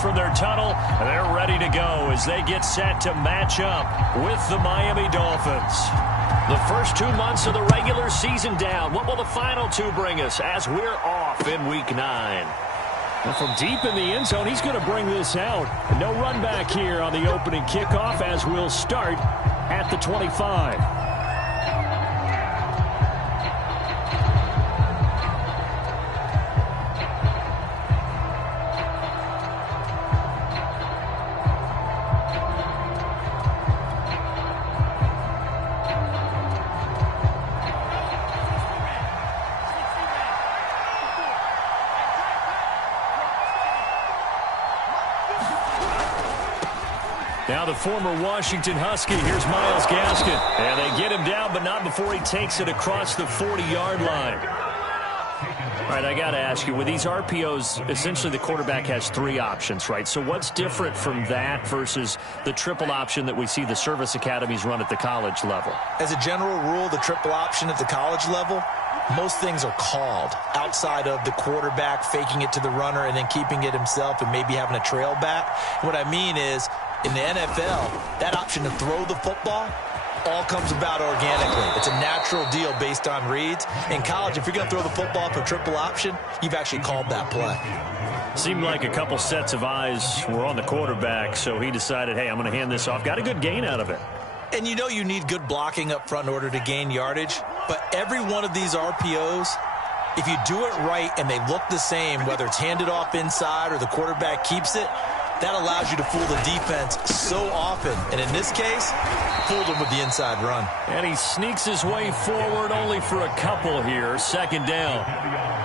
from their tunnel. They're ready to go as they get set to match up with the Miami Dolphins. The first 2 months of the regular season down. What will the final two bring us as we're off in Week 9? Well, from deep in the end zone, he's going to bring this out. No run back here on the opening kickoff as we'll start at the 25. Now the former Washington Husky, here's Myles Gaskin. And they get him down, but not before he takes it across the 40-yard line. All right, I got to ask you, with these RPOs, essentially the quarterback has 3 options, right? So what's different from that versus the triple option that we see the service academies run at the college level? As a general rule, the triple option at the college level, most things are called outside of the quarterback faking it to the runner and then keeping it himself and maybe having a trail back. What I mean is, in the NFL, that option to throw the football all comes about organically. It's a natural deal based on reads. In college, if you're going to throw the football for triple option, you've actually called that play. Seemed like a couple sets of eyes were on the quarterback, so he decided, hey, I'm going to hand this off. Got a good gain out of it. And you know you need good blocking up front in order to gain yardage, but every one of these RPOs, if you do it right and they look the same, whether it's handed off inside or the quarterback keeps it, that allows you to fool the defense so often. And in this case, fooled him with the inside run. And he sneaks his way forward only for a couple here. Second down.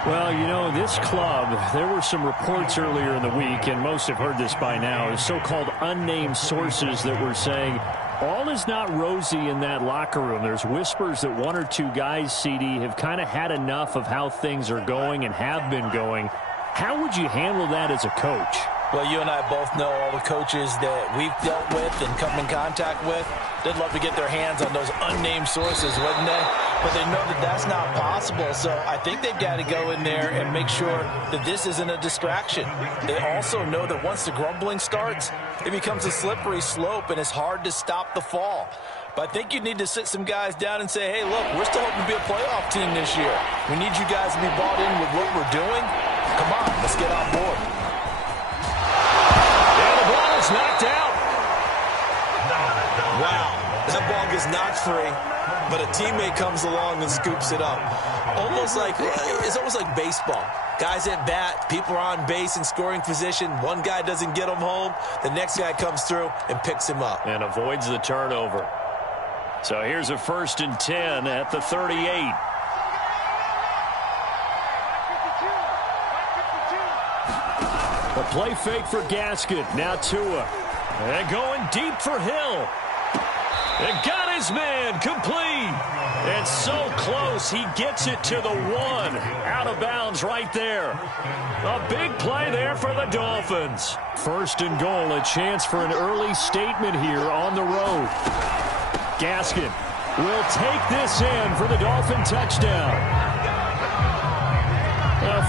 Well, you know, this club, there were some reports earlier in the week, and most have heard this by now, so-called unnamed sources that were saying all is not rosy in that locker room. There's whispers that 1 or 2 guys, CD, have kind of had enough of how things are going and have been going. How would you handle that as a coach? Well, you and I both know all the coaches that we've dealt with and come in contact with. They'd love to get their hands on those unnamed sources, wouldn't they? But they know that that's not possible. So I think they've got to go in there and make sure that this isn't a distraction. They also know that once the grumbling starts, it becomes a slippery slope and it's hard to stop the fall. But I think you need to sit some guys down and say, hey, look, we're still hoping to be a playoff team this year. We need you guys to be bought in with what we're doing. Come on, let's get on board. Knocked out. Wow, that ball gets knocked free, but a teammate comes along and scoops it up. It's almost like baseball. Guys at bat, people are on base in scoring position. One guy doesn't get him home. The next guy comes through and picks him up. And avoids the turnover. So here's a 1st and 10 at the 38. A play fake for Gaskin. Now Tua. And going deep for Hill. And got his man complete. And so close, he gets it to the 1. Out of bounds right there. A big play there for the Dolphins. 1st and goal, a chance for an early statement here on the road. Gaskin will take this in for the Dolphin touchdown.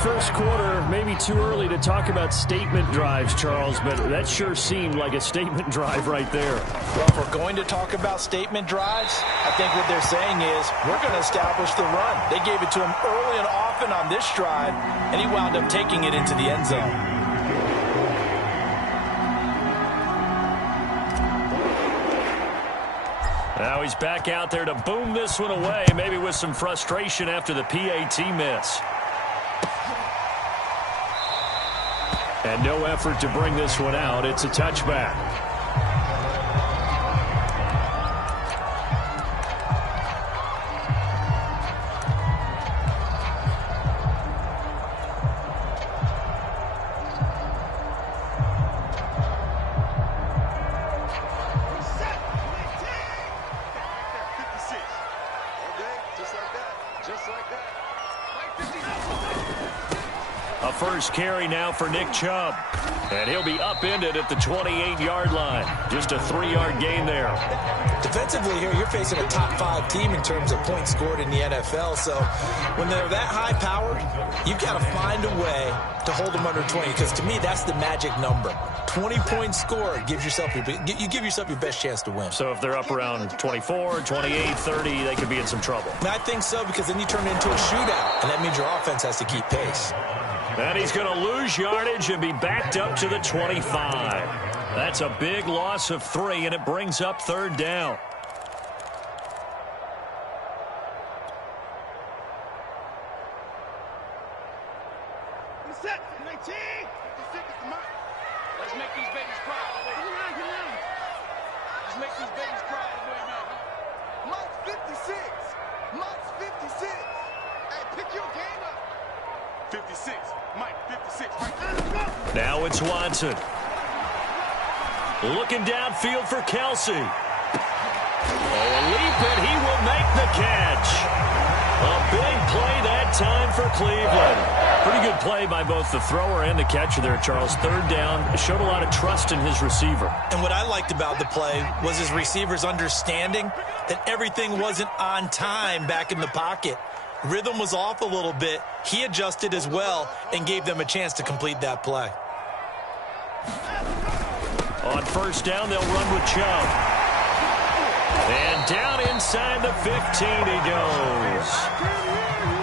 First quarter, maybe too early to talk about statement drives, Charles, but that sure seemed like a statement drive right there. Well, if we're going to talk about statement drives, I think what they're saying is we're going to establish the run. They gave it to him early and often on this drive, and he wound up taking it into the end zone. Now he's back out there to boom this one away, maybe with some frustration after the PAT miss. And no effort to bring this one out. It's a touchback. A first carry now for Nick Chubb. And he'll be upended at the 28-yard line. Just a 3-yard gain there. Defensively here, you're facing a top 5 team in terms of points scored in the NFL. So when they're that high powered, you've got to find a way to hold them under 20. Because to me, that's the magic number. 20-point score gives yourself you give yourself your best chance to win. So if they're up around 24, 28, 30, they could be in some trouble. And I think so, because then you turn it into a shootout, and that means your offense has to keep pace. And he's going to lose yardage and be backed up to the 25. That's a big loss of 3, and it brings up 3rd down. Set, 19. Let's make these babies cry all the way. Let's make these babies cry all the way now. Mike's 56. Mike's 56. Hey, pick your game up. 56. Mike, 56. Mike, now it's Watson. Looking downfield for Kelsey. Oh, a leap, and he will make the catch. A big play that time for Cleveland. Pretty good play by both the thrower and the catcher there, Charles. 3rd down. Showed a lot of trust in his receiver. And what I liked about the play was his receivers understanding that everything wasn't on time back in the pocket. Rhythm was off a little bit. He adjusted as well and gave them a chance to complete that play. On 1st down, they'll run with Chubb. And down inside the 15 he goes.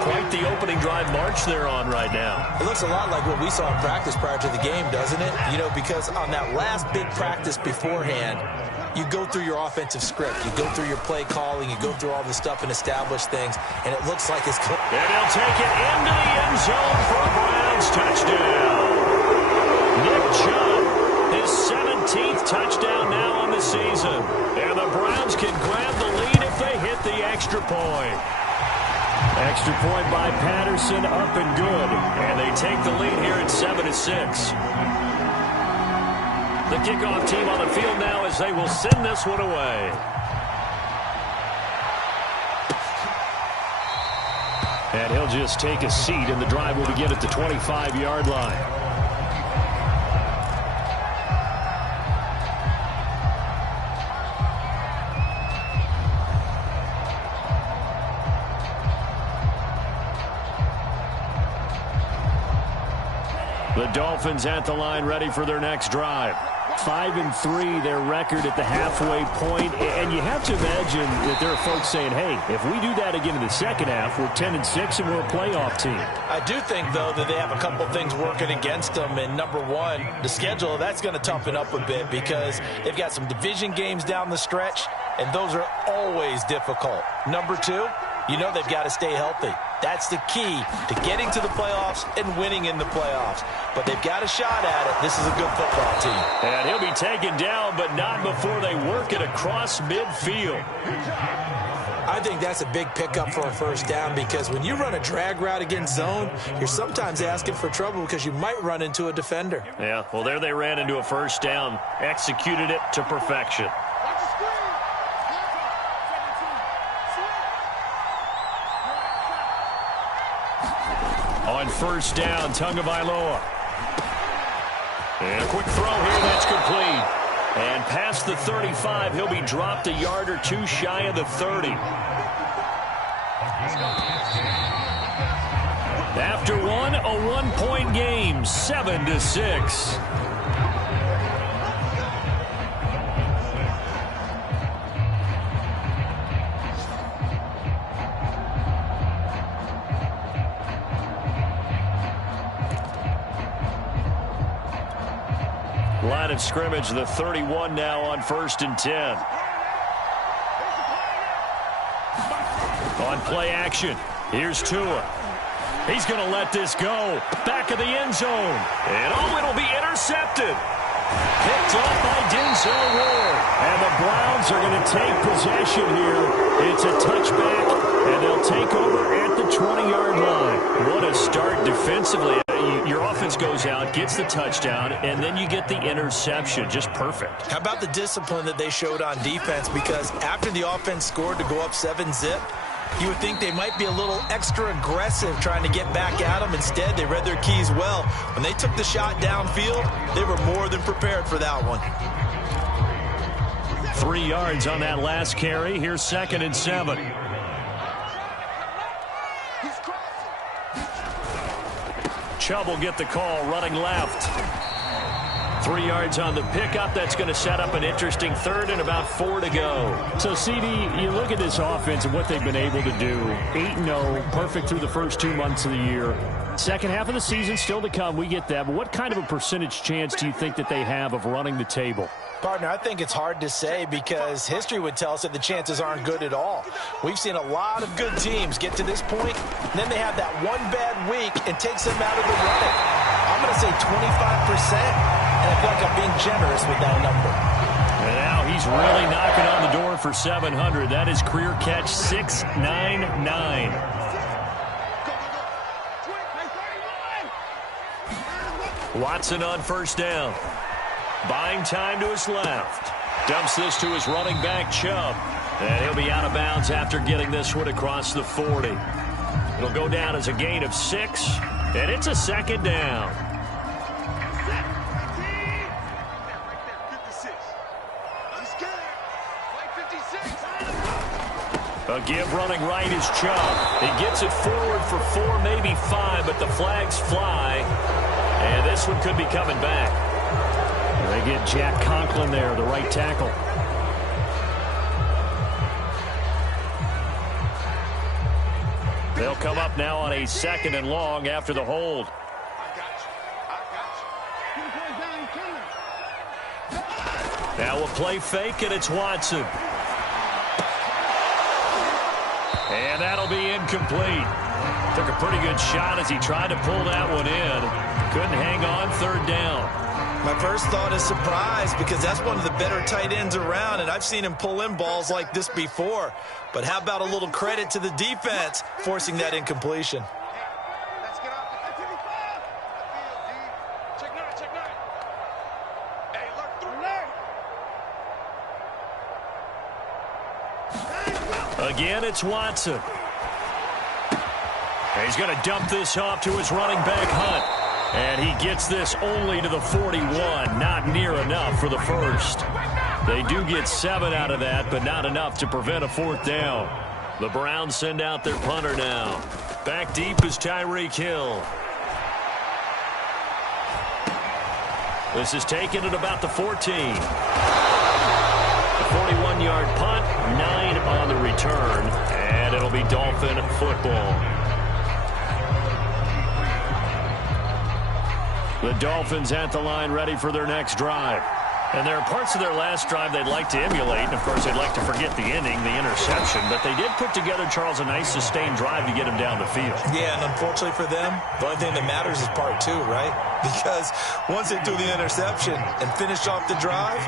Quite the opening drive march they're on right now. It looks a lot like what we saw in practice prior to the game, doesn't it? You know, because on that last big practice beforehand, you go through your offensive script. You go through your play calling. You go through all the stuff and establish things. And it looks like it's... And he'll take it into the end zone for a Browns touchdown. Nick Chubb, his 17th touchdown now on the season. And the Browns can grab the lead if they hit the extra point. Extra point by Patterson, up and good. And they take the lead here at 7-6. The kickoff team on the field now as they will send this one away. And he'll just take a seat, and the drive will begin at the 25-yard line. The Dolphins at the line, ready for their next drive. 5-3, their record at the halfway point. And you have to imagine that there are folks saying, hey, if we do that again in the second half, we're 10-6 and we're a playoff team. I do think, though, that they have a couple things working against them. And number one, the schedule, that's going to toughen up a bit because they've got some division games down the stretch, and those are always difficult. Number two, you know they've got to stay healthy. That's the key to getting to the playoffs and winning in the playoffs. But they've got a shot at it. This is a good football team. And he'll be taken down, but not before they work it across midfield. I think that's a big pickup for a 1st down because when you run a drag route against zone, you're sometimes asking for trouble because you might run into a defender. Yeah, well, there they ran into a 1st down, executed it to perfection. On 1st down, Tagovailoa. And a quick throw here, that's complete. And past the 35, he'll be dropped a yard or two shy of the 30. After one, a 1-point game, 7-6. Line of scrimmage, the 31 now on 1st and 10. On play action, here's Tua. He's going to let this go. Back of the end zone. And oh, it'll be intercepted. Picked up by Denzel Ward. And the Browns are going to take possession here. It's a touchback, and they'll take over at the 20-yard line. What a start defensively. Your offense goes out, gets the touchdown, and then you get the interception. Just perfect. How about the discipline that they showed on defense? Because after the offense scored to go up 7-zip, You would think they might be a little extra aggressive trying to get back at them. Instead, they read their keys well. When they took the shot downfield, they were more than prepared for that one. 3 yards on that last carry. Here's 2nd and 7. Chubb will get the call, running left. 3 yards on the pickup. That's going to set up an interesting 3rd and about 4 to go. So, CD, you look at this offense and what they've been able to do. 8-0, perfect through the first 2 months of the year. Second half of the season still to come. We get that. But what kind of a percentage chance do you think that they have of running the table? Partner, I think it's hard to say because history would tell us that the chances aren't good at all. We've seen a lot of good teams get to this point, and then they have that one bad week and takes them out of the running. I'm going to say 25%, and I feel like I'm being generous with that number. And now he's really knocking on the door for 700. That is career catch 699. Watson on first down. Buying time to his left. Dumps this to his running back, Chubb. And he'll be out of bounds after getting this one across the 40. It'll go down as a gain of 6, and it's a 2nd down. A give running right is Chubb. He gets it forward for 4, maybe 5, but the flags fly. And this one could be coming back. They get Jack Conklin there, the right tackle. They'll come up now on a 2nd and long after the hold. Now a play fake, and it's Watson. And that'll be incomplete. Took a pretty good shot as he tried to pull that one in. Couldn't hang on, 3rd down. My first thought is surprise because that's one of the better tight ends around, and I've seen him pull in balls like this before. But how about a little credit to the defense forcing that incompletion? Let's get off the 55. Check 9, check 9. Hey, look through. Again, it's Watson. And he's going to dump this off to his running back, Hunt. And he gets this only to the 41. Not near enough for the first. They do get 7 out of that, but not enough to prevent a 4th down. The Browns send out their punter now. Back deep is Tyreek Hill. This is taken at about the 14. A 41-yard punt, 9 on the return, and it'll be Dolphin football. The Dolphins at the line ready for their next drive. And there are parts of their last drive they'd like to emulate. And, of course, they'd like to forget the inning, the interception. But they did put together, Charles, a nice sustained drive to get him down the field. Yeah, and unfortunately for them, the only thing that matters is part 2, right? Because once they do the interception and finish off the drive,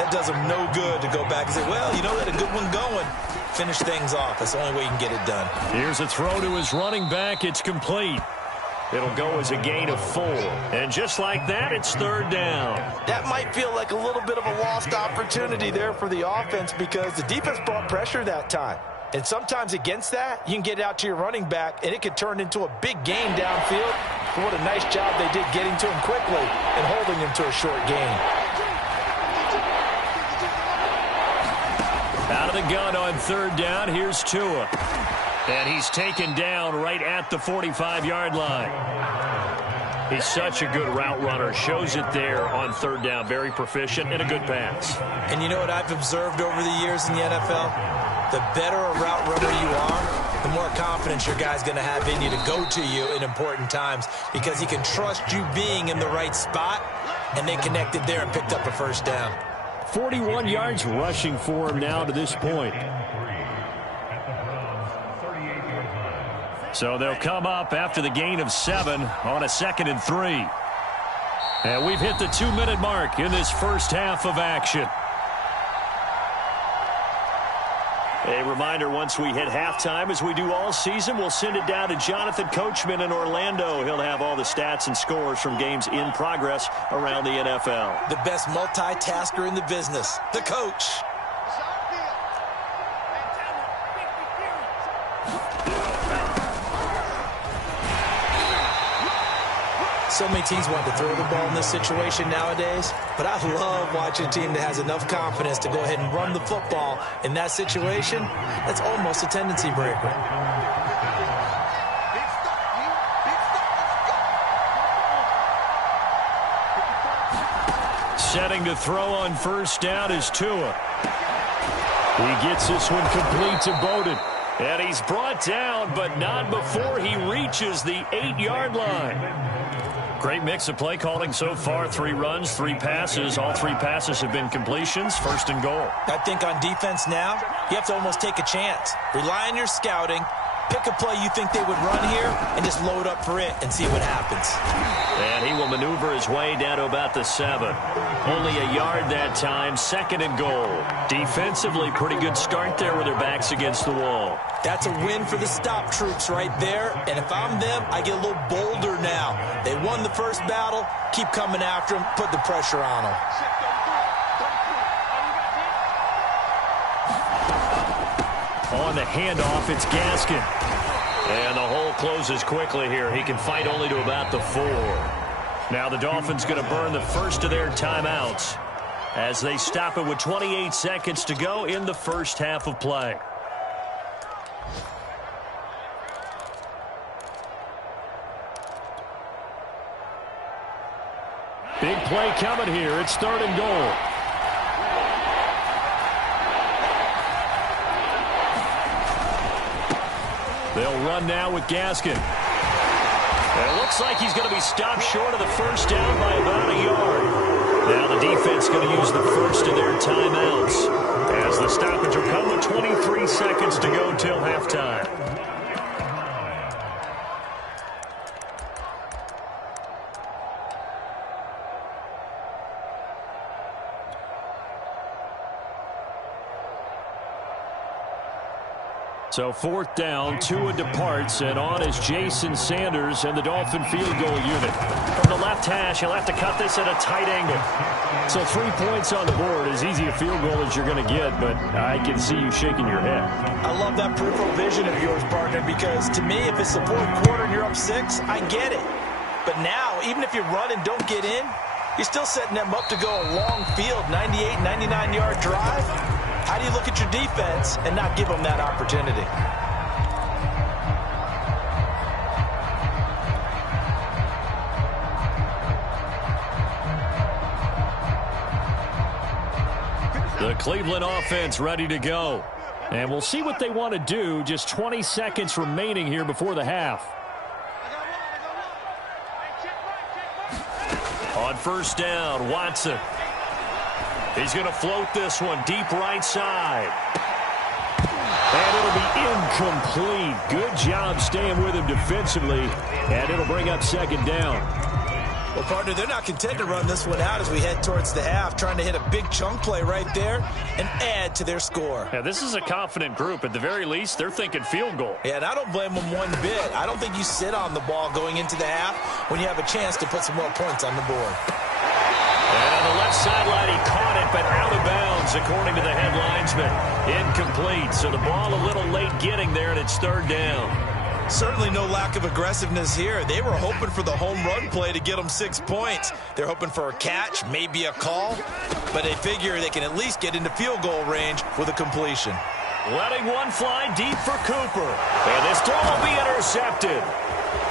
that does them no good to go back and say, well, you know, they had a good one going. Finish things off. That's the only way you can get it done. Here's a throw to his running back. It's complete. It'll go as a gain of 4. And just like that, it's 3rd down. That might feel like a little bit of a lost opportunity there for the offense because the defense brought pressure that time. And sometimes against that, you can get out to your running back, and it could turn into a big gain downfield. But what a nice job they did getting to him quickly and holding him to a short gain. Out of the gun on 3rd down, here's Tua. And he's taken down right at the 45-yard line. He's such a good route runner. Shows it there on 3rd down. Very proficient and a good pass. And you know what I've observed over the years in the NFL? The better a route runner you are, the more confidence your guy's going to have in you to go to you in important times because he can trust you being in the right spot, and they connected there and picked up a 1st down. 41 yards rushing for him now to this point. So they'll come up after the gain of 7 on a 2nd and 3. And we've hit the 2-minute mark in this first half of action. A reminder, once we hit halftime, as we do all season, we'll send it down to Jonathan Coachman in Orlando. He'll have all the stats and scores from games in progress around the NFL. The best multitasker in the business, the coach. So many teams want to throw the ball in this situation nowadays, but I love watching a team that has enough confidence to go ahead and run the football in that situation. That's almost a tendency breaker. Big stop, G. Big stop. Let's go. Setting to throw on first down is Tua. He gets this one complete to Bowden. And he's brought down, but not before he reaches the 8-yard line. Great mix of play calling so far. 3 runs, 3 passes. All 3 passes have been completions. First and goal. I think on defense now, you have to almost take a chance. Rely on your scouting. Pick a play you think they would run here and just load up for it and see what happens. And he will maneuver his way down to about the 7. Only a yard that time. Second and goal. Defensively, pretty good start there with their backs against the wall. That's a win for the stop troops right there. And if I'm them, I get a little bolder now. They won the first battle. Keep coming after them. Put the pressure on them. On the handoff, it's Gaskin. And the hole closes quickly here. He can fight only to about the 4. Now the Dolphins going to burn the first of their timeouts as they stop it with 28 seconds to go in the first half of play. Big play coming here. It's third and goal. They'll run now with Gaskin. And it looks like he's going to be stopped short of the first down by about a yard. Now the defense going to use the first of their timeouts as the stoppage will come with 23 seconds to go till halftime. So fourth down, Tua departs, and on is Jason Sanders and the Dolphin field goal unit. From the left hash, he'll have to cut this at a tight angle. So 3 points on the board, as easy a field goal as you're going to get, but I can see you shaking your head. I love that peripheral vision of yours, partner, because to me, if it's the fourth quarter and you're up 6, I get it. But now, even if you run and don't get in, you're still setting them up to go a long field, 98, 99-yard drive. How do you look at your defense and not give them that opportunity? The Cleveland offense ready to go. And we'll see what they want to do. Just 20 seconds remaining here before the half. On first down, Watson. He's going to float this one deep right side. And it'll be incomplete. Good job staying with him defensively. And it'll bring up second down. Well, partner, they're not content to run this one out as we head towards the half, trying to hit a big chunk play right there and add to their score. Yeah, this is a confident group. At the very least, they're thinking field goal. Yeah, and I don't blame them one bit. I don't think you sit on the ball going into the half when you have a chance to put some more points on the board. And on the left sideline, he caught it, but out of bounds, according to the head linesman. Incomplete, so the ball a little late getting there, and it's third down. Certainly no lack of aggressiveness here. They were hoping for the home run play to get them 6 points. They're hoping for a catch, maybe a call, but they figure they can at least get into field goal range with a completion. Letting one fly deep for Cooper. And this throw will be intercepted.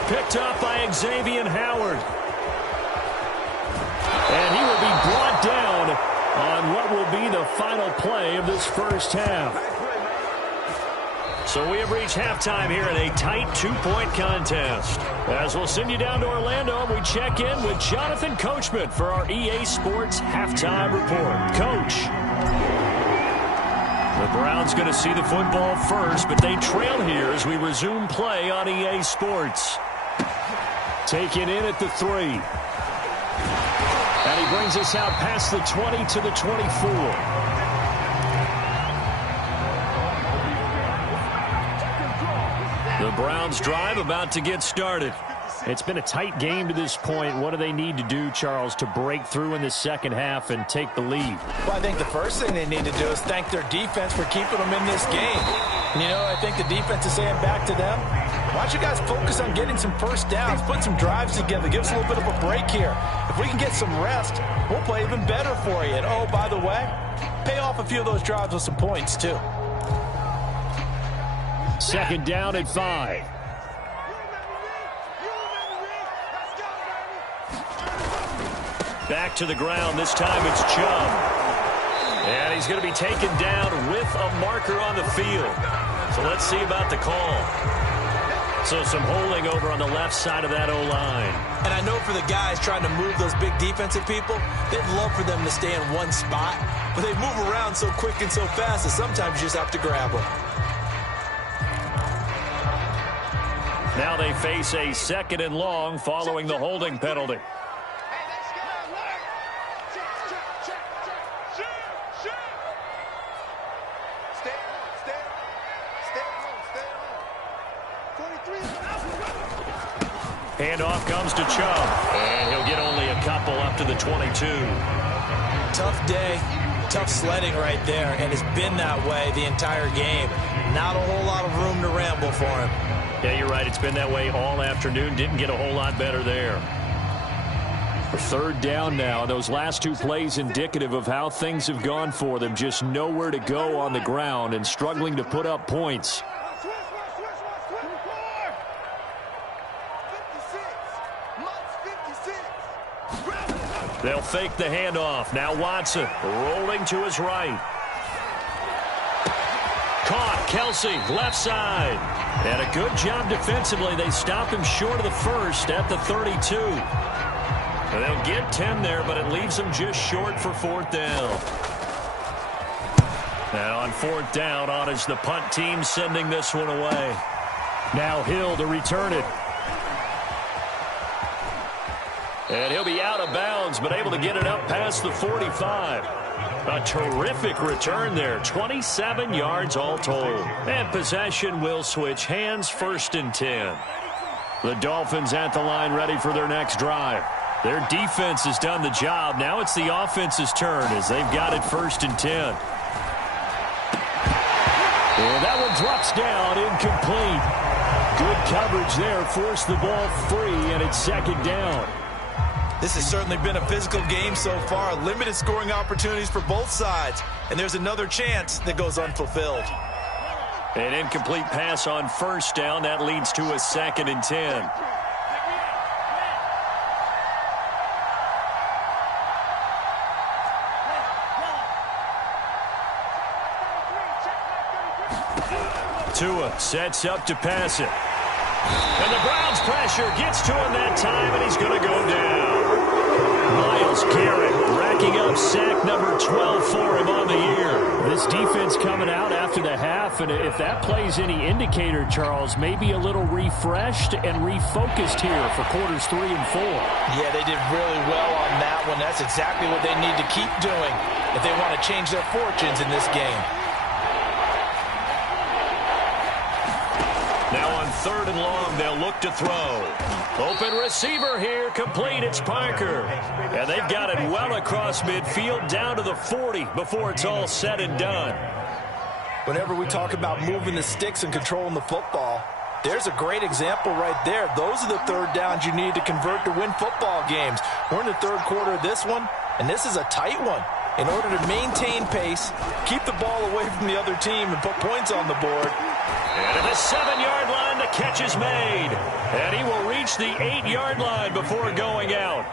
Picked up by Xavier Howard. And he will be brought down on what will be the final play of this first half. So we have reached halftime here in a tight 2-point contest. As we'll send you down to Orlando, we check in with Jonathan Coachman for our EA Sports Halftime Report. Coach. The Browns going to see the football first, but they trail here as we resume play on EA Sports. Taken in at the 3. And he brings us out past the 20 to the 24. The Browns drive about to get started. It's been a tight game to this point. What do they need to do, Charles, to break through in the second half and take the lead? Well, I think the first thing they need to do is thank their defense for keeping them in this game. You know, I think the defense is saying back to them, Why don't you guys focus on getting some first downs, put some drives together, give us a little bit of a break here. If we can get some rest, we'll play even better for you. And, oh, by the way, pay off a few of those drives with some points, too. Second down at 5. Back to the ground. This time it's Chubb. And he's going to be taken down with a marker on the field. So let's see about the call. So some holding over on the left side of that O-line. And I know for the guys trying to move those big defensive people, they'd love for them to stay in one spot. But they move around so quick and so fast that sometimes you just have to grab them. Now they face a 2nd and long following the holding penalty. Handoff comes to Chubb, and he'll get only a couple up to the 22. Tough day, tough sledding right there, and it's been that way the entire game. Not a whole lot of room to ramble for him. Yeah, you're right. It's been that way all afternoon. Didn't get a whole lot better there. Third down now. Those last 2 plays indicative of how things have gone for them. Just nowhere to go on the ground and struggling to put up points. They'll fake the handoff. Now Watson rolling to his right. Caught. Kelsey, left side. And a good job defensively. They stop him short of the first at the 32. And they'll get 10 there, but it leaves them just short for 4th down. Now on 4th down, on is the punt team sending this one away. Now Hill to return it. And he'll be out of bounds, but able to get it up past the 45. A terrific return there. 27 yards all told. And possession will switch hands, 1st and 10. The Dolphins at the line ready for their next drive. Their defense has done the job. Now it's the offense's turn as they've got it 1st and 10. And that one drops down, incomplete. Good coverage there, forced the ball free, and it's 2nd down. This has certainly been a physical game so far. Limited scoring opportunities for both sides. And there's another chance that goes unfulfilled. An incomplete pass on 1st down. That leads to a 2nd and 10. Tua sets up to pass it. And the Browns' pressure gets to him that time, and he's going to go down. Myles Garrett racking up sack number 12 for him on the year. This defense coming out after the half, and if that plays any indicator, Charles, maybe a little refreshed and refocused here for quarters 3 and 4. Yeah, they did really well on that one. That's exactly what they need to keep doing if they want to change their fortunes in this game. Now on 3rd and long, they'll look to throw. Open receiver here, complete. It's Parker. And they've got it well across midfield, down to the 40 before it's all said and done. Whenever we talk about moving the sticks and controlling the football, there's a great example right there. Those are the 3rd downs you need to convert to win football games. We're in the 3rd quarter of this one, and this is a tight one. In order to maintain pace, keep the ball away from the other team, and put points on the board. And at the 7-yard line, the catch is made. And he will reach the 8-yard line before going out.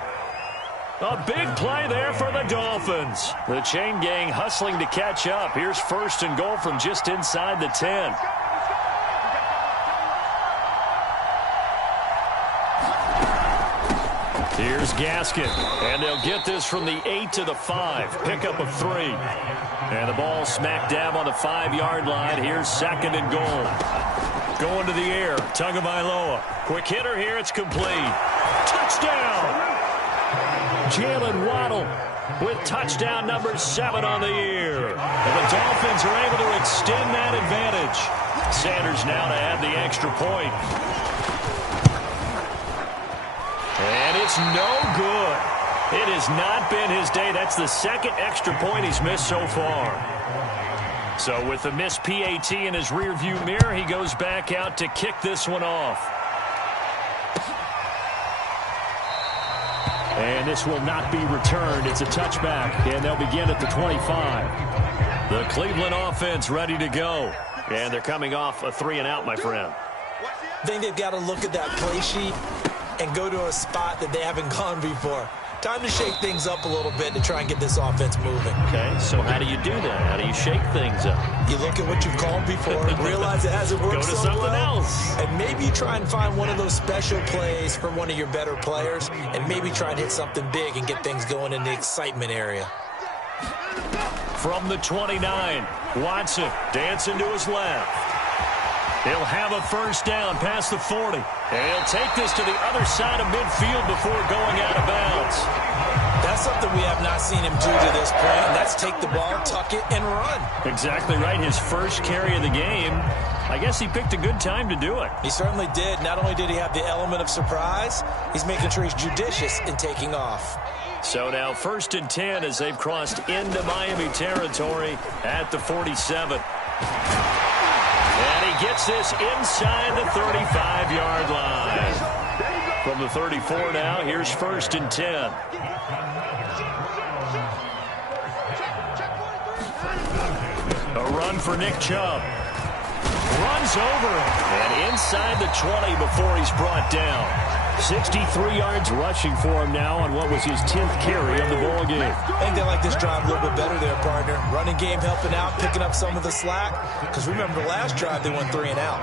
A big play there for the Dolphins. The chain gang hustling to catch up. Here's 1st and goal from just inside the 10. Here's Gaskin, and they'll get this from the 8 to the 5. Pickup of 3. And the ball smack dab on the 5-yard line. Here's 2nd and goal. Going to the air, Tagovailoa. Quick hitter here, it's complete. Touchdown! Jalen Waddle with touchdown number 7 on the year. And the Dolphins are able to extend that advantage. Sanders now to add the extra point. And it's no good. It has not been his day. That's the 2nd extra point he's missed so far. So with the missed PAT in his rearview mirror, he goes back out to kick this one off. And this will not be returned. It's a touchback, and they'll begin at the 25. The Cleveland offense ready to go. And they're coming off a 3-and-out, my friend. I think they've got to look at that play sheet and go to a spot that they haven't gone before. Time to shake things up a little bit to try and get this offense moving. Okay, so how do you do that? How do you shake things up? You look at what you've called before, realize it hasn't worked Go to so something well, else. and maybe try and find one of those special plays from one of your better players, and maybe try and hit something big and get things going in the excitement area. From the 29, Watson dancing to his left. He'll have a first down past the 40. And he'll take this to the other side of midfield before going out of bounds. That's something we have not seen him do to this point, and that's take the ball, tuck it, and run. Exactly right. His first carry of the game. I guess he picked a good time to do it. He certainly did. Not only did he have the element of surprise, he's making sure he's judicious in taking off. So now 1st and 10 as they've crossed into Miami territory at the 47. And he gets this inside the 35-yard line. From the 34 now, here's 1st and 10. A run for Nick Chubb. Runs over him. And inside the 20 before he's brought down. 63 yards rushing for him now on what was his 10th carry of the ball game. I think they like this drive a little bit better there, partner. Running game helping out, picking up some of the slack. Because remember, the last drive they went 3-and-out.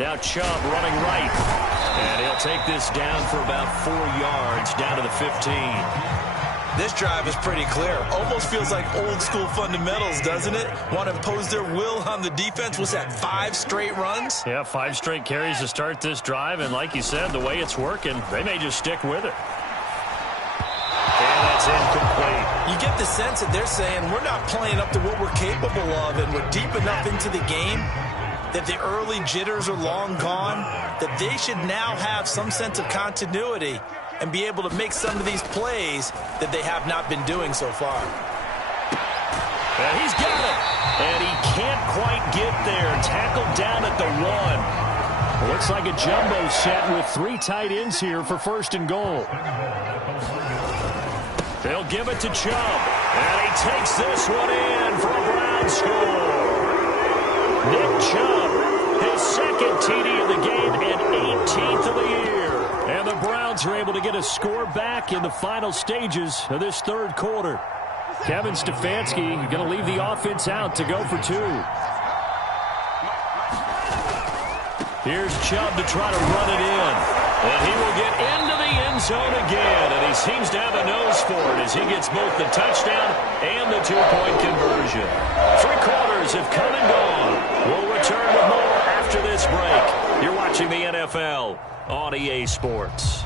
Now Chubb running right. And he'll take this down for about 4 yards down to the 15. This drive is pretty clear. Almost feels like old school fundamentals, doesn't it? Want to impose their will on the defense. Was that 5 straight runs? Yeah, 5 straight carries to start this drive. And like you said, the way it's working, they may just stick with it. And that's incomplete. You get the sense that they're saying we're not playing up to what we're capable of, and we're deep enough into the game that the early jitters are long gone, that they should now have some sense of continuity and be able to make some of these plays that they have not been doing so far. And he's got it. And he can't quite get there. Tackled down at the 1. Looks like a jumbo set with 3 tight ends here for 1st and goal. They'll give it to Chubb. And he takes this one in for a Brown score. Nick Chubb, his 2nd TD of the game and 18th of the year. And the Browns are able to get a score back in the final stages of this 3rd quarter. Kevin Stefanski going to leave the offense out to go for 2. Here's Chubb to try to run it in. And he will get into the end zone again. And he seems to have a nose for it as he gets both the touchdown and the 2-point conversion. 3 quarters have come and gone. We'll return with more after this break. You're watching the NFL on EA Sports.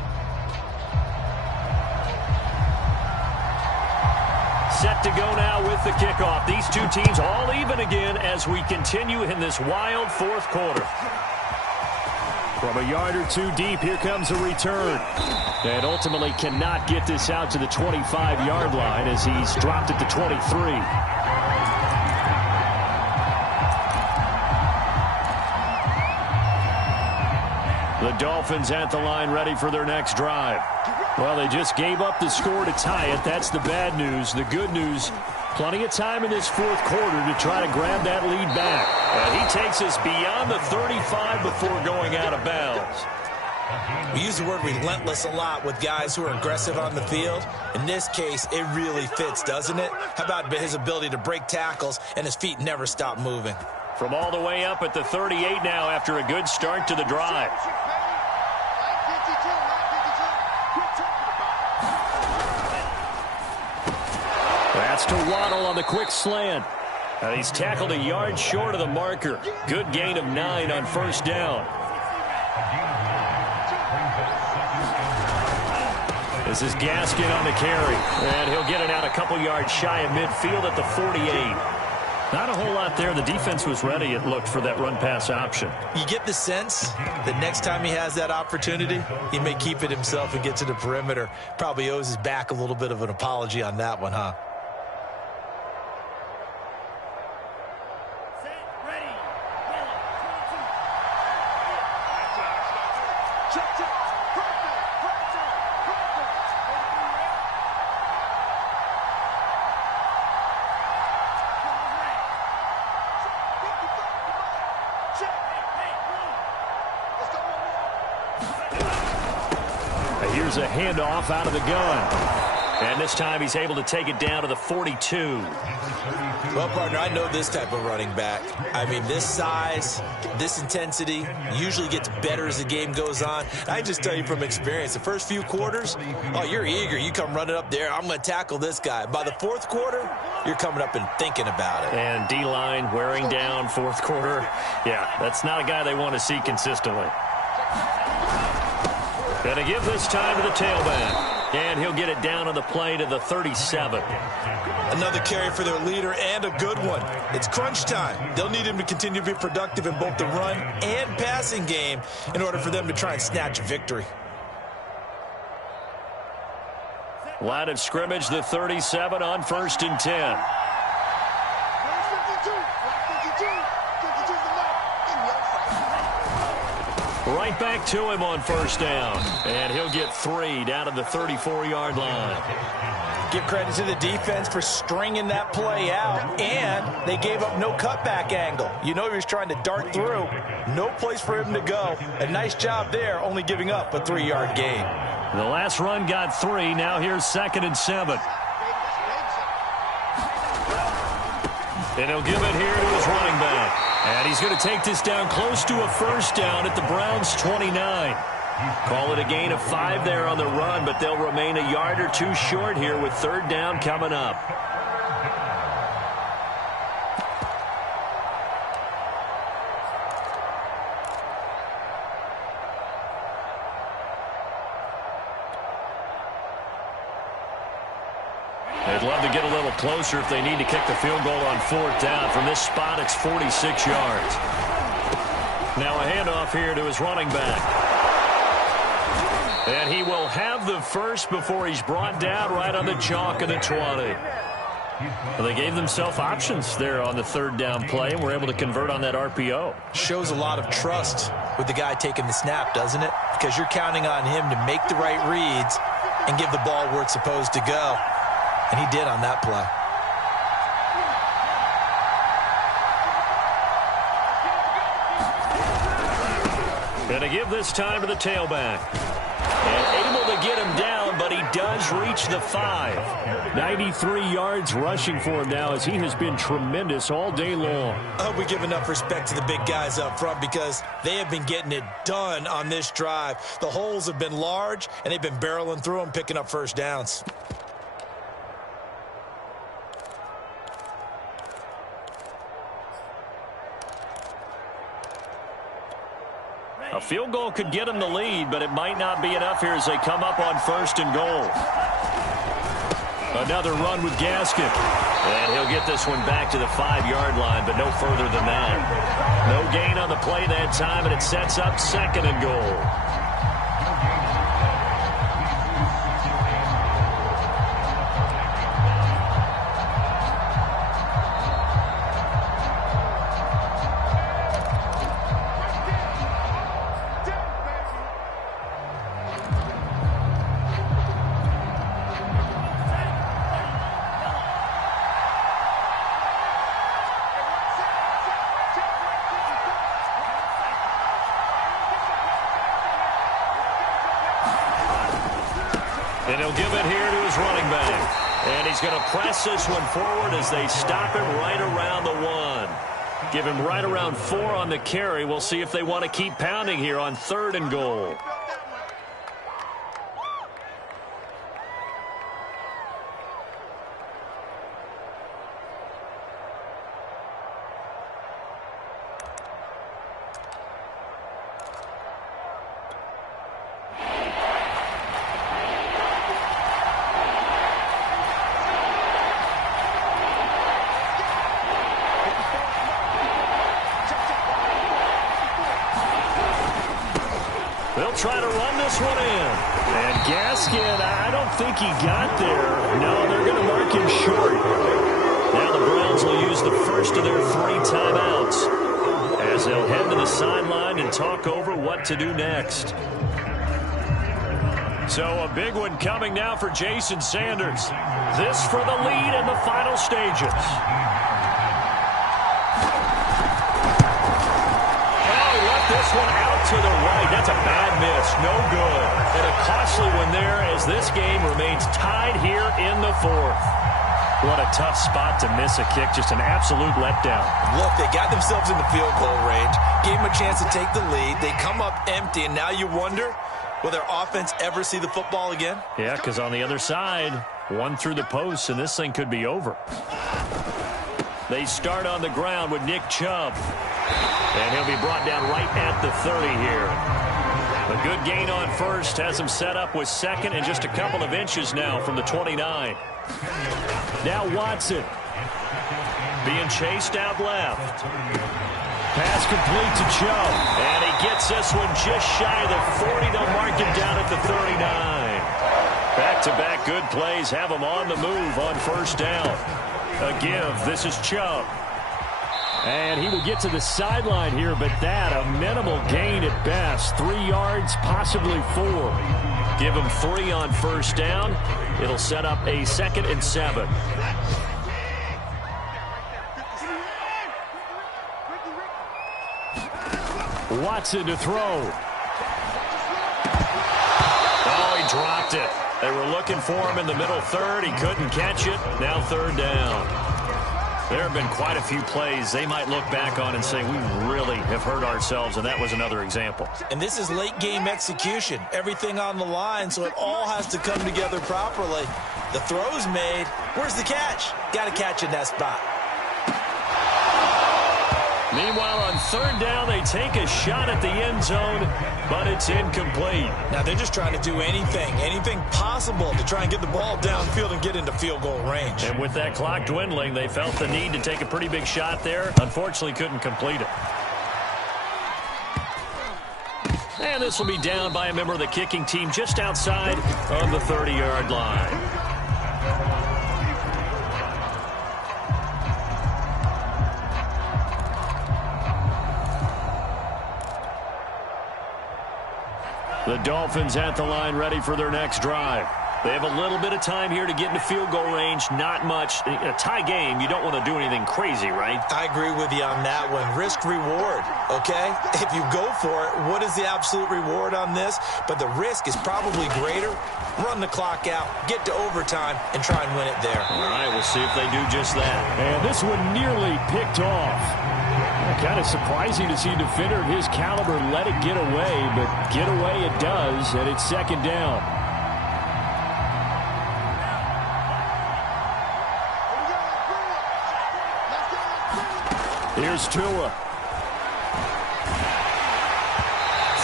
Set to go now with the kickoff. These two teams all even again as we continue in this wild 4th quarter. From a yard or 2 deep, here comes a return. And ultimately cannot get this out to the 25-yard line as he's dropped at the 23. The Dolphins at the line ready for their next drive. Well, they just gave up the score to tie it. That's the bad news. The good news, plenty of time in this 4th quarter to try to grab that lead back. He takes us beyond the 35 before going out of bounds. We use the word relentless a lot with guys who are aggressive on the field. In this case, it really fits, doesn't it? How about his ability to break tackles and his feet never stop moving? From all the way up at the 38 now after a good start to the drive. That's to Waddle on the quick slant. And he's tackled a yard short of the marker. Good gain of 9 on 1st down. This is Gaskin on the carry. And he'll get it out a couple yards shy of midfield at the 48. Not a whole lot there. The defense was ready, it looked, for that run-pass option. You get the sense that next time he has that opportunity, he may keep it himself and get to the perimeter. Probably owes his back a little bit of an apology on that one, huh? Here's a handoff out of the gun. And this time he's able to take it down to the 42. Well, partner, I know this type of running back. I mean, this size, this intensity usually gets better as the game goes on. I just tell you from experience, the first few quarters, oh, you're eager. You come running up there, I'm going to tackle this guy. By the fourth quarter, you're coming up and thinking about it. And D-line wearing down fourth quarter. Yeah, that's not a guy they want to see consistently. Going to give this time to the tailback. And he'll get it down on the play to the 37. Another carry for their leader, and a good one. It's crunch time. They'll need him to continue to be productive in both the run and passing game in order for them to try and snatch a victory. Line of scrimmage, the 37 on 1st and 10. Right back to him on 1st down. And he'll get 3 down to the 34-yard line. Give credit to the defense for stringing that play out, and they gave up no cutback angle. You know he was trying to dart through. No place for him to go. A nice job there, only giving up a 3-yard gain. The last run got 3. Now here's 2nd and 7. And he'll give it here to his running back. And he's going to take this down close to a 1st down at the Browns' 29. Call it a gain of 5 there on the run, but they'll remain a yard or 2 short here with 3rd down coming up. They'd love to get a little closer if they need to kick the field goal on 4th down. From this spot, it's 46 yards. Now a handoff here to his running back. And he will have the first before he's brought down right on the chalk of the 20. Well, they gave themselves options there on the 3rd down play, and were able to convert on that RPO. Shows a lot of trust with the guy taking the snap, doesn't it? Because you're counting on him to make the right reads and give the ball where it's supposed to go. And he did on that play. Going to give this time to the tailback. And able to get him down, but he does reach the 5. 93 yards rushing for him now, as he has been tremendous all day long. I hope we give enough respect to the big guys up front, because they have been getting it done on this drive. The holes have been large, and they've been barreling through them, picking up 1st downs. A field goal could get him the lead, but it might not be enough here as they come up on 1st and goal. Another run with Gaskin. And he'll get this one back to the 5-yard line, but no further than that. No gain on the play that time, and it sets up 2nd and goal. And he'll give it here to his running back. And he's going to press this one forward as they stop him right around the 1. Give him right around 4 on the carry. We'll see if they want to keep pounding here on 3rd and goal. They'll try to run this one in. And Gaskin, I don't think he got there. No, they're going to mark him short. Now the Browns will use the first of their 3 timeouts as they'll head to the sideline and talk over what to do next. So a big one coming now for Jason Sanders. This for the lead in the final stages. This one out to the right. That's a bad miss. No good. And a costly one there as this game remains tied here in the 4th. What a tough spot to miss a kick. Just an absolute letdown. Look, they got themselves in the field goal range, gave them a chance to take the lead. They come up empty, and now you wonder, will their offense ever see the football again? Yeah, because on the other side, one through the post, and this thing could be over. They start on the ground with Nick Chubb. And he'll be brought down right at the 30 here. A good gain on first has him set up with second and just a couple of inches now from the 29. Now Watson being chased out left. Pass complete to Chubb. And he gets this one just shy of the 40. They'll mark him down at the 39. Back-to-back good plays have him on the move on first down. A give. This is Chubb. And he will get to the sideline here, but that a minimal gain at best. 3 yards, possibly 4. Give him 3 on first down. It'll set up a 2nd and 7. Watson to throw. Oh, he dropped it. They were looking for him in the middle third. He couldn't catch it. Now 3rd down. There have been quite a few plays they might look back on and say, we really have hurt ourselves, and that was another example. And this is late-game execution. Everything on the line, so it all has to come together properly. The throw's made. Where's the catch? Got to catch in that spot. Meanwhile, on 3rd down, they take a shot at the end zone, but it's incomplete. Now, they're just trying to do anything possible to try and get the ball downfield and get into field goal range. And with that clock dwindling, they felt the need to take a pretty big shot there. Unfortunately, couldn't complete it. And this will be down by a member of the kicking team just outside of the 30-yard line. The Dolphins at the line ready for their next drive. They have a little bit of time here to get into field goal range. Not much. In a tie game, you don't want to do anything crazy, right? I agree with you on that one. Risk-reward, okay? If you go for it, what is the absolute reward on this? But the risk is probably greater. Run the clock out, get to overtime, and try and win it there. All right, we'll see if they do just that. And this one nearly picked off. Kind of surprising to see a defender of his caliber let it get away, but get away it does, and it's 2nd down. Here's Tua.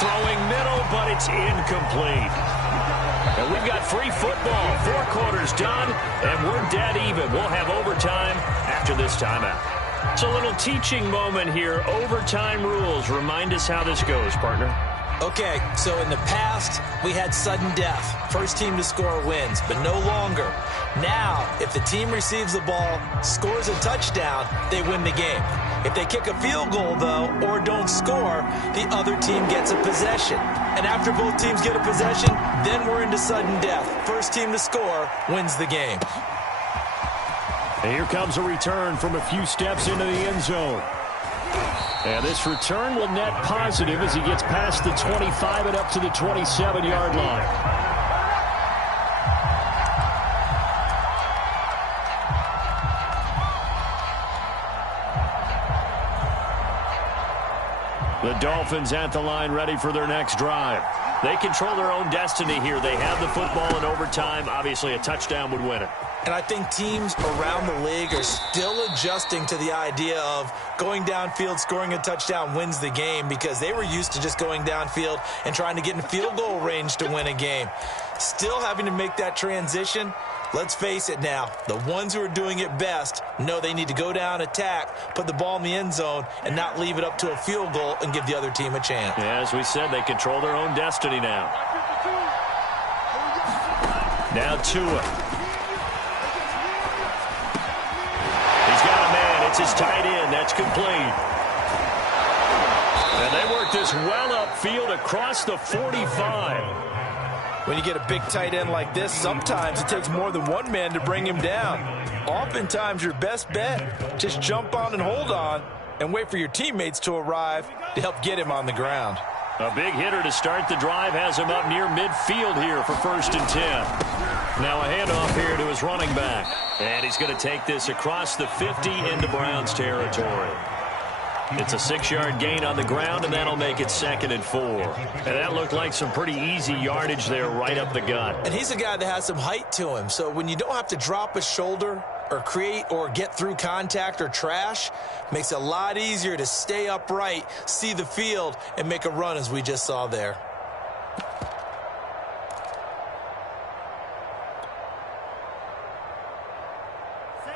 Throwing middle, but it's incomplete. And we've got free football. 4 quarters done, and we're dead even. We'll have overtime after this timeout. It's a little teaching moment here. Overtime rules. Remind us how this goes, partner. Okay, so in the past, we had sudden death. First team to score wins, but no longer. Now, if the team receives the ball, scores a touchdown, they win the game. If they kick a field goal, though, or don't score, the other team gets a possession. And after both teams get a possession, then we're into sudden death. First team to score wins the game. And here comes a return from a few steps into the end zone. And this return will net positive as he gets past the 25 and up to the 27-yard line. The Dolphins at the line ready for their next drive. They control their own destiny here. They have the football in overtime. Obviously, a touchdown would win it. And I think teams around the league are still adjusting to the idea of going downfield, scoring a touchdown wins the game, because they were used to just going downfield and trying to get in field goal range to win a game. Still having to make that transition. Let's face it now, the ones who are doing it best know they need to go down, attack, put the ball in the end zone, and not leave it up to a field goal and give the other team a chance. Yeah, as we said, they control their own destiny now. Now Tua. He's got a man. It's his tight end. That's complete. And they work this well upfield across the 45. When you get a big tight end like this, sometimes it takes more than one man to bring him down. Oftentimes, your best bet, just jump on and hold on and wait for your teammates to arrive to help get him on the ground. A big hitter to start the drive has him up near midfield here for 1st and 10. Now a handoff here to his running back. And he's going to take this across the 50 into Browns territory. It's a 6-yard gain on the ground, and that'll make it 2nd and 4. And that looked like some pretty easy yardage there right up the gut. And he's a guy that has some height to him. So when you don't have to drop a shoulder or create or get through contact or trash, makes it a lot easier to stay upright, see the field, and make a run as we just saw there.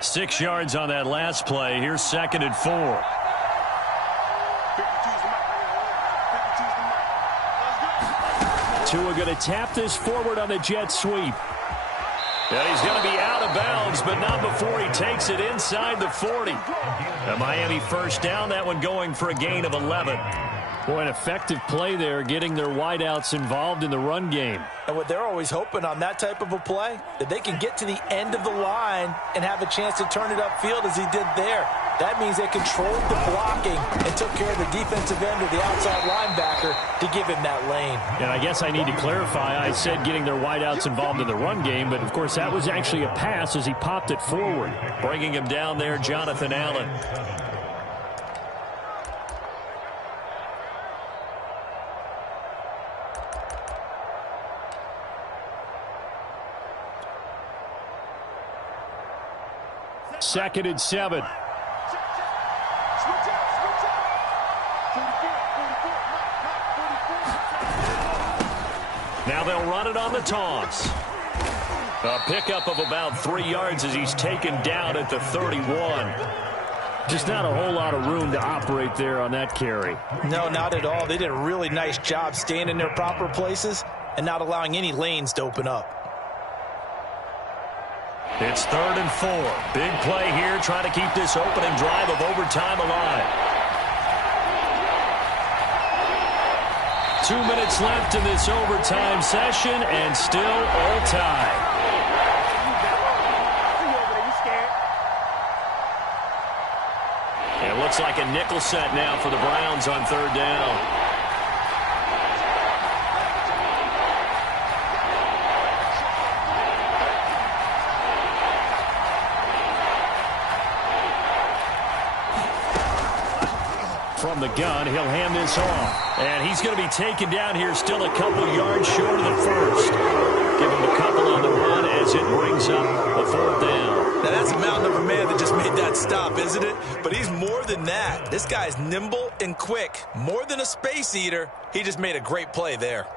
Six yards on that last play. Here's 2nd and 4. Tua going to tap this forward on the jet sweep. And he's going to be out of bounds, but not before he takes it inside the 40. A Miami 1st down, that one going for a gain of 11. Boy, an effective play there, getting their wideouts involved in the run game. And what they're always hoping on that type of a play, that they can get to the end of the line and have a chance to turn it upfield as he did there. That means they controlled the blocking and took care of the defensive end or the outside linebacker to give him that lane. And I guess I need to clarify, I said getting their wideouts involved in the run game, but of course that was actually a pass as he popped it forward. Bringing him down there, Jonathan Allen. Second and 7. Now they'll run it on the toss. A pickup of about 3 yards as he's taken down at the 31. Just not a whole lot of room to operate there on that carry. No, not at all. They did a really nice job staying in their proper places and not allowing any lanes to open up. It's 3rd and 4. Big play here, trying to keep this opening drive of overtime alive. 2 minutes left in this overtime session, and still all tied. It looks like a nickel set now for the Browns on 3rd down. From the gun, he'll hand this off. And he's going to be taken down here still a couple yards short of the 1st. Give him a couple on the run as it brings up a 4th down. Now that's a mountain of a man that just made that stop, isn't it? But he's more than that. This guy's nimble and quick. More than a space eater. He just made a great play there.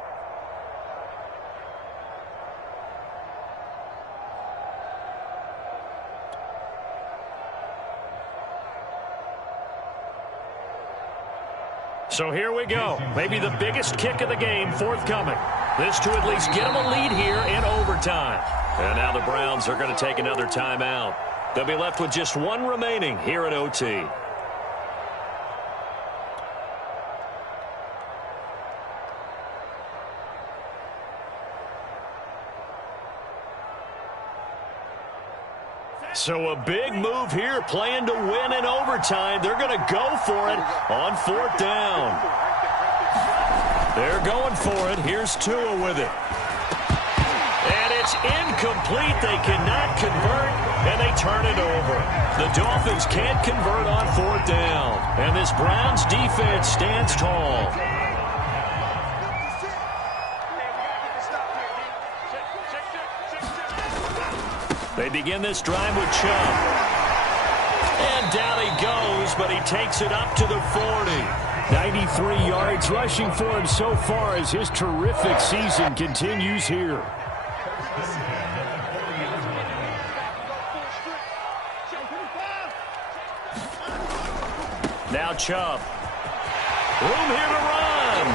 So here we go. Maybe the biggest kick of the game forthcoming. This to at least get them a lead here in overtime. And now the Browns are going to take another timeout. They'll be left with just one remaining here in OT. So a big move here, playing to win in overtime. They're going to go for it on 4th down. They're going for it. Here's Tua with it. And it's incomplete. They cannot convert, and they turn it over. The Dolphins can't convert on 4th down. And this Browns defense stands tall. They begin this drive with Chubb. And down he goes, but he takes it up to the 40. 93 yards rushing for him so far as his terrific season continues here. Now Chubb. Room here to run.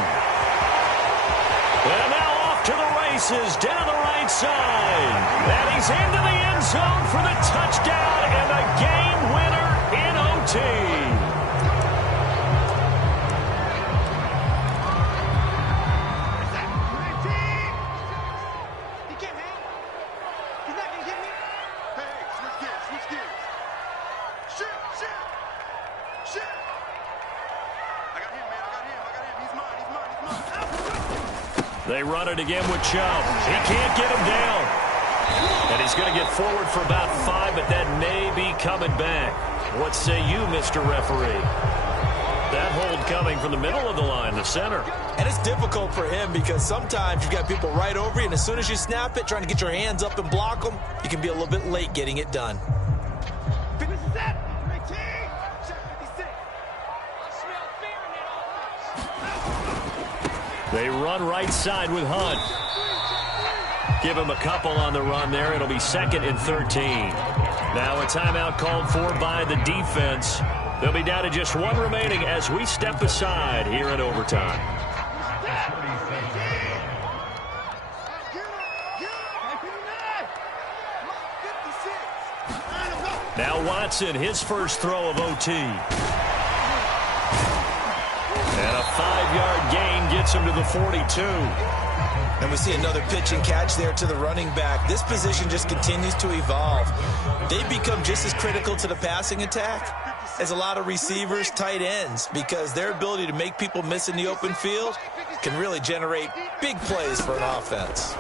And now off to the races down the right side. And he's into the end zone for the touchdown and the game winner in OT. They run it again with Chubb. He can't get him down. And he's going to get forward for about 5, but that may be coming back. What say you, Mr. Referee? That hold coming from the middle of the line, the center. And it's difficult for him because sometimes you've got people right over you, and as soon as you snap it, trying to get your hands up and block them, you can be a little bit late getting it done. They run right side with Hunt. Give him a couple on the run there. It'll be 2nd and 13. Now a timeout called for by the defense. They'll be down to just 1 remaining as we step aside here in overtime. Now Watson, his first throw of OT. And a 5-yard gain gets him to the 42. And we see another pitch and catch there to the running back. This position just continues to evolve. They become just as critical to the passing attack as a lot of receivers, tight ends, because their ability to make people miss in the open field can really generate big plays for an offense.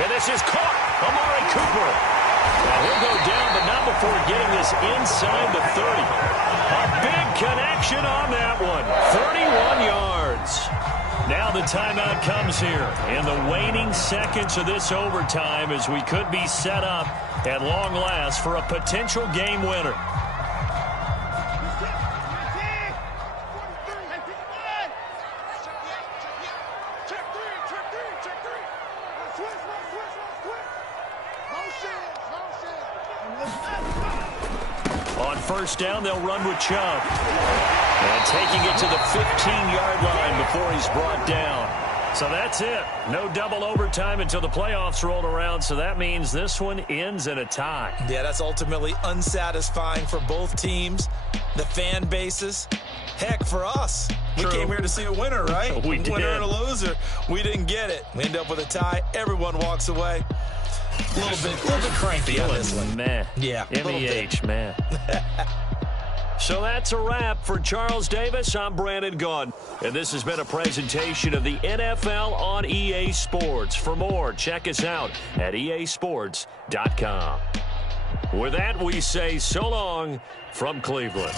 And this is caught. Amari Cooper. Now he'll go down, but not before getting this inside the 30. A big connection on that one. 31 yards. Now the timeout comes here in the waning seconds of this overtime as we could be set up at long last for a potential game winner. On first down, they'll run with Chubb. And taking it to the 15-yard line before he's brought down. So that's it. No double overtime until the playoffs rolled around, so that means this one ends in a tie. Yeah, that's ultimately unsatisfying for both teams, the fan bases. Heck, for us. True. We came here to see a winner, right? We did. Winner and a loser. We didn't get it. We end up with a tie. Everyone walks away. A little bit cranky on this one. Meh. Yeah, MEH, man. So that's a wrap for Charles Davis. I'm Brandon Gaudin, and this has been a presentation of the NFL on EA Sports. For more, check us out at easports.com. With that, we say so long from Cleveland.